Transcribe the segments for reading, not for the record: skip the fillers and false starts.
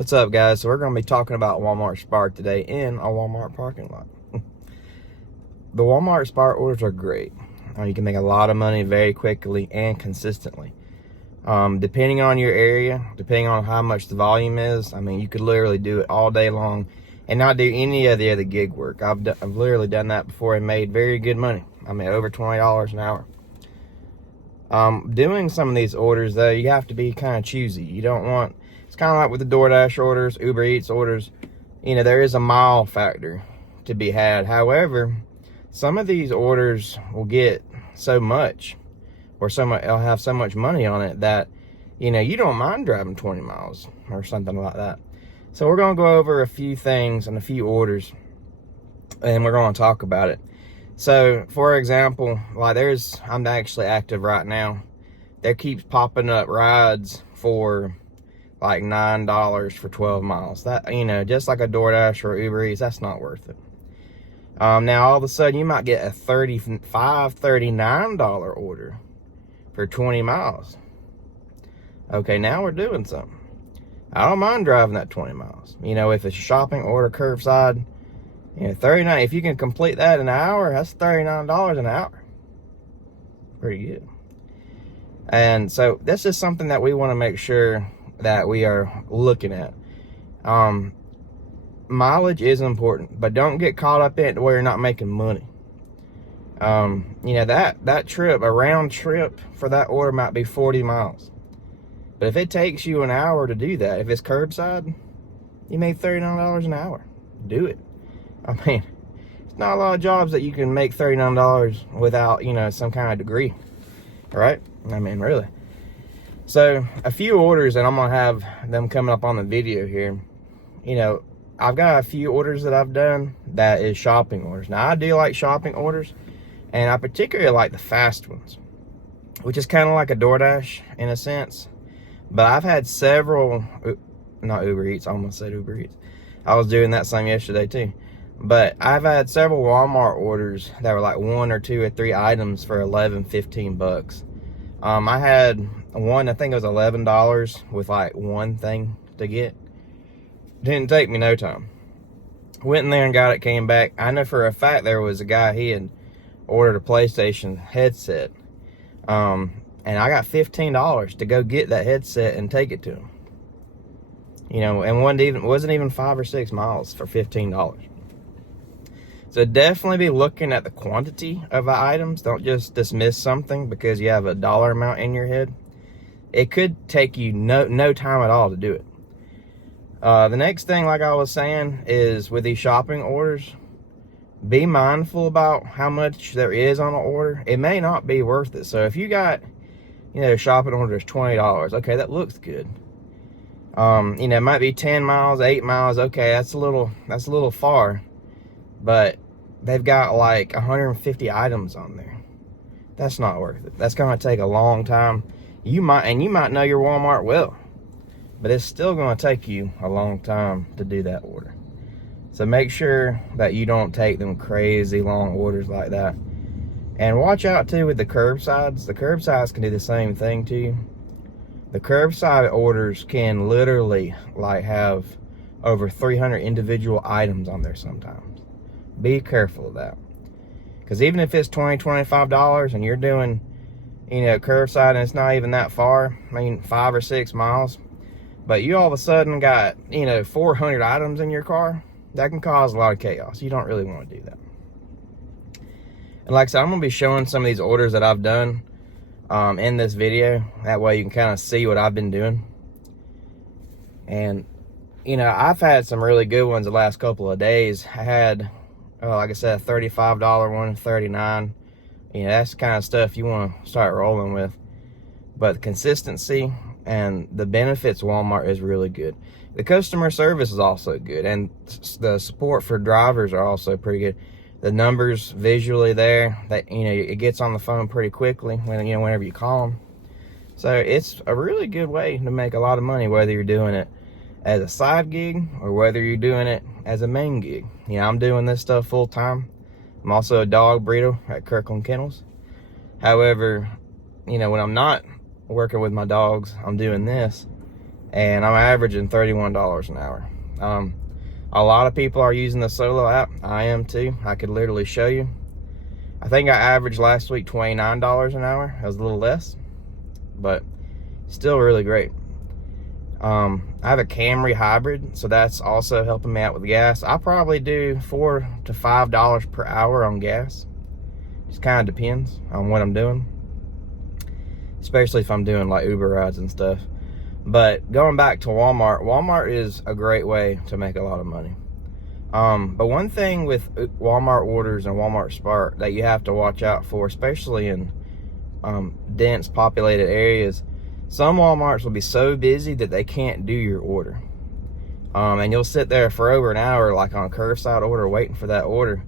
What's up, guys? So we're going to be talking about Walmart Spark today in a Walmart parking lot. The Walmart Spark orders are great. You can make a lot of money very quickly and consistently. Depending on your area, depending on how much the volume is, I mean, you could literally do it all day long and not do any of the other gig work. I've literally done that before and made very good money. I made over $20 an hour. Doing some of these orders, though, you have to be kind of choosy. You don't want, it's kind of like with the DoorDash orders, Uber Eats orders, you know, there is a mile factor to be had. However, some of these orders will get so much, or it'll have so much money on it that, you know, you don't mind driving 20 miles or something like that. So we're going to go over a few things and a few orders, and we're going to talk about it. So, for example, like I'm actually active right now. There keeps popping up rides for like $9 for 12 miles. That, you know, just like a DoorDash or Uber Eats, that's not worth it. Now, all of a sudden, you might get a $39 order for 20 miles. Okay, now we're doing something. I don't mind driving that 20 miles. You know, if it's a shopping order, curbside, you know, 39, if you can complete that in an hour, that's $39 an hour. Pretty good. And so that's just something that we want to make sure that we are looking at. Mileage is important, but don't get caught up in it where you're not making money. You know, that trip, a round trip for that order might be 40 miles. But if it takes you an hour to do that, if it's curbside, you made $39 an hour. Do it. I mean, it's not a lot of jobs that you can make $39 without, you know, some kind of degree, right? I mean, really. So, a few orders, and I'm going to have them coming up on the video here. You know, I've got a few orders that I've done that is shopping orders. Now, I do like shopping orders, and I particularly like the fast ones, which is kind of like a DoorDash in a sense. But I've had several, not Uber Eats, I almost said Uber Eats. I was doing that some yesterday too. But I've had several Walmart orders that were like 1 or 2 or 3 items for $11-15. I had one, I think it was $11 with like one thing to get. Didn't take me no time. Went in there and got it, came back. I know for a fact there was a guy, he had ordered a PlayStation headset. And I got $15 to go get that headset and take it to him. You know, and wasn't even 5 or 6 miles for $15. So definitely be looking at the quantity of the items. Don't just dismiss something because you have a dollar amount in your head. It could take you no time at all to do it. The next thing, like I was saying, is with these shopping orders, be mindful about how much there is on an order. It may not be worth it. So if you got, you know, a shopping order is $20, okay, that looks good. You know, it might be 10 miles, 8 miles, okay, that's a little far. But they've got like 150 items on there. That's not worth it. That's going to take a long time. You might know your Walmart well, but it's still going to take you a long time to do that order. So make sure that you don't take them crazy long orders like that. And watch out too with the curbsides. The curbsides can do the same thing to you. The curbside orders can literally like have over 300 individual items on there sometimes. Be careful of that. Because even if it's $20, $25 and you're doing, you know, curbside and it's not even that far, I mean 5 or 6 miles, but you all of a sudden got, you know, 400 items in your car, that can cause a lot of chaos. You don't really want to do that. And like I said, I'm going to be showing some of these orders that I've done in this video. That way you can kind of see what I've been doing. And, you know, I've had some really good ones the last couple of days. I had, like I said, a $35 one, $39. You know, that's the kind of stuff you want to start rolling with. But the consistency and the benefits Walmart is really good. The customer service is also good, and the support for drivers are also pretty good. The numbers visually there, that, you know, it gets on the phone pretty quickly when, you know, whenever you call them. So it's a really good way to make a lot of money, whether you're doing it as a side gig or whether you're doing it as a main gig. You know, I'm doing this stuff full time. I'm also a dog breeder at Kirkland Kennels. However, you know, when I'm not working with my dogs, I'm doing this. and I'm averaging $31 an hour. A lot of people are using the Solo app. I am too. I could literally show you. I think I averaged last week $29 an hour. That was a little less, but still really great. I have a Camry hybrid, so that's also helping me out with gas. I probably do $4 to $5 per hour on gas. Just kind of depends on what I'm doing, especially if I'm doing like Uber rides and stuff. But going back to Walmart is a great way to make a lot of money. But one thing with Walmart orders and Walmart Spark that you have to watch out for, especially in dense populated areas, some Walmarts will be so busy that they can't do your order. And you'll sit there for over an hour, like on a curbside order, waiting for that order,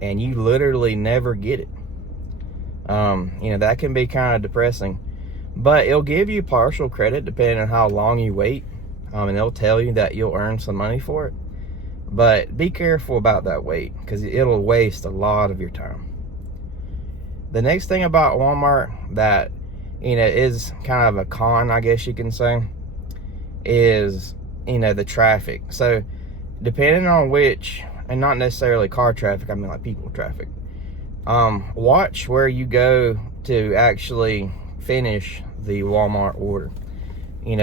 and you literally never get it. That can be kind of depressing. But it'll give you partial credit depending on how long you wait. And they'll tell you that you'll earn some money for it. But be careful about that wait, because it'll waste a lot of your time. The next thing about Walmart that, is kind of a con, I guess you can say, is, the traffic. So depending on which, and not necessarily car traffic, I mean like people traffic. Watch where you go to actually finish the Walmart order. When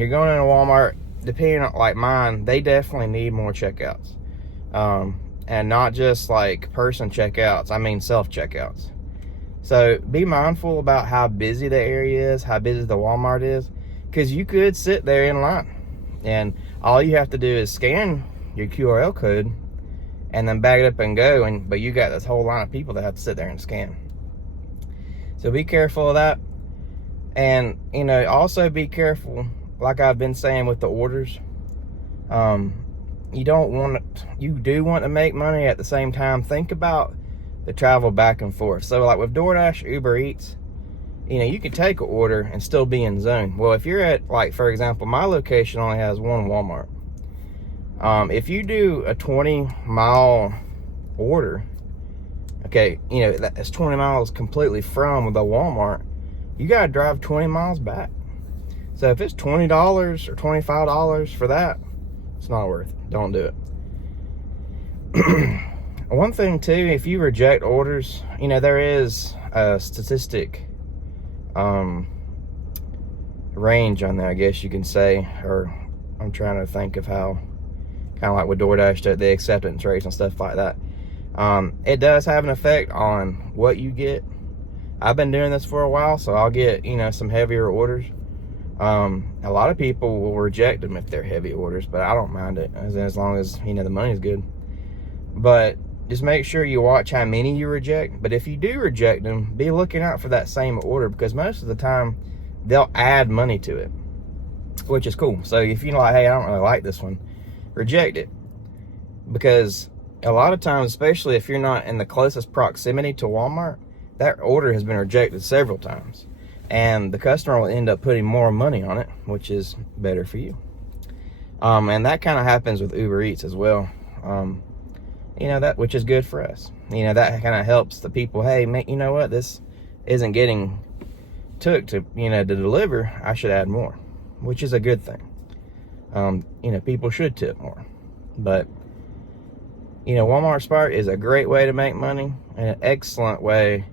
you're going into Walmart, depending on like mine, they definitely need more checkouts. And not just like person checkouts, I mean self checkouts. So be mindful about how busy the area is, how busy the Walmart is, because you could sit there in line and all you have to do is scan your QRL code and then bag it up and go, but you got this whole line of people that have to sit there and scan. So be careful of that. And also be careful, like I've been saying with the orders, you do want to make money. At the same time, think about the travel back and forth. So like with DoorDash, Uber Eats, you can take an order and still be in zone. Well, if you're at, like, for example, my location only has one Walmart. If you do a 20-mile order, okay, that's 20 miles completely from the Walmart, you got to drive 20 miles back. So if it's $20 or $25 for that, it's not worth it. Don't do it. One thing too, if you reject orders, there is a statistic range on there, I guess you can say, or I'm trying to think of how, kind of like with DoorDash, the acceptance rates and stuff like that. It does have an effect on what you get. I've been doing this for a while, so I'll get, some heavier orders. A lot of people will reject them if they're heavy orders, but I don't mind it as long as, the money's good. But just make sure you watch how many you reject. But if you do reject them, be looking out for that same order, because most of the time they'll add money to it, which is cool. So if you're like, hey, I don't really like this one, reject it. Because a lot of times, especially if you're not in the closest proximity to Walmart, that order has been rejected several times, and the customer will end up putting more money on it, which is better for you. And that kind of happens with Uber Eats as well. That, which is good for us. That kind of helps the people. Hey, you know what? This isn't getting took to, to deliver. I should add more, which is a good thing. People should tip more. But, Walmart Spark is a great way to make money and an excellent way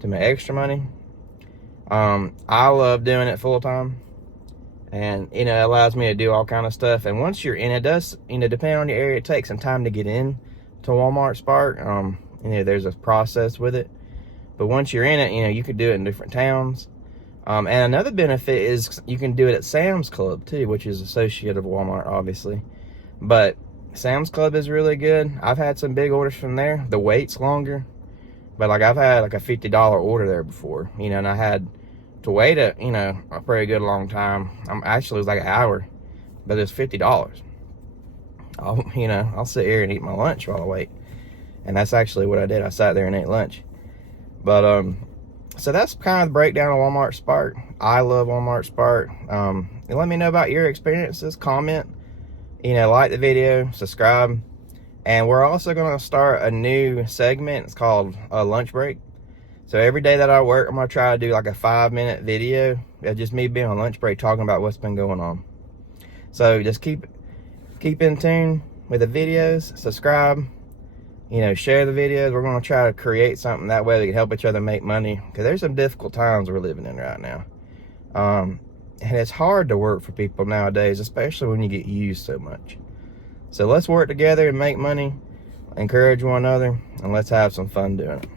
to make extra money. I love doing it full time, and it allows me to do all kind of stuff. And once you're in, it does, depending on your area, it takes some time to get in to Walmart Spark. There's a process with it, but once you're in it, you can do it in different towns. And another benefit is you can do it at Sam's Club too, which is associated with Walmart, obviously. But Sam's Club is really good. I've had some big orders from there. The wait's longer, but like I've had like a $50 order there before, and I had to wait a pretty good long time. Actually, it was like an hour, but it's $50. I'll sit here and eat my lunch while I wait. And that's actually what I did. I sat there and ate lunch. But, so that's kind of the breakdown of Walmart Spark. I love Walmart Spark. Let me know about your experiences. Comment, like the video, subscribe. And we're also going to start a new segment. It's called Lunch Break. So every day that I work, I'm going to try to do like a 5-minute video. Just me being on lunch break talking about what's been going on. So just keep in tune with the videos, subscribe, you know, share the videos. We're going to try to create something that way we can help each other make money, because there's some difficult times we're living in right now. And it's hard to work for people nowadays, especially when you get used so much. So let's work together and make money, encourage one another, and let's have some fun doing it.